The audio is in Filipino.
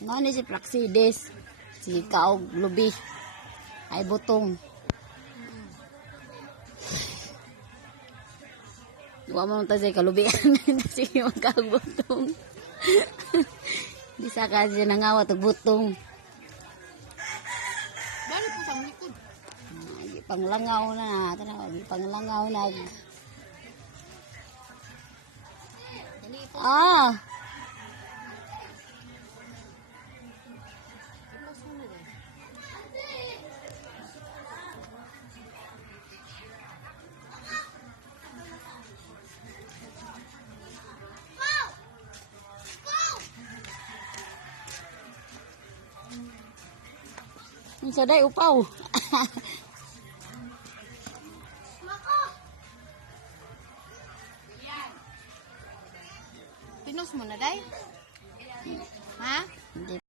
Nga ni si Praxides. Si Kaog Lubi. Ay butong. Huwag mo nang tayo kalubian. Sige magkaog butong. Di sa kasi nangawat og butong. Balik po sa likod. Panglangaw na. Panglangaw na. Ah! Ang saday upaw. Pinos mo na, day? Ha? Hindi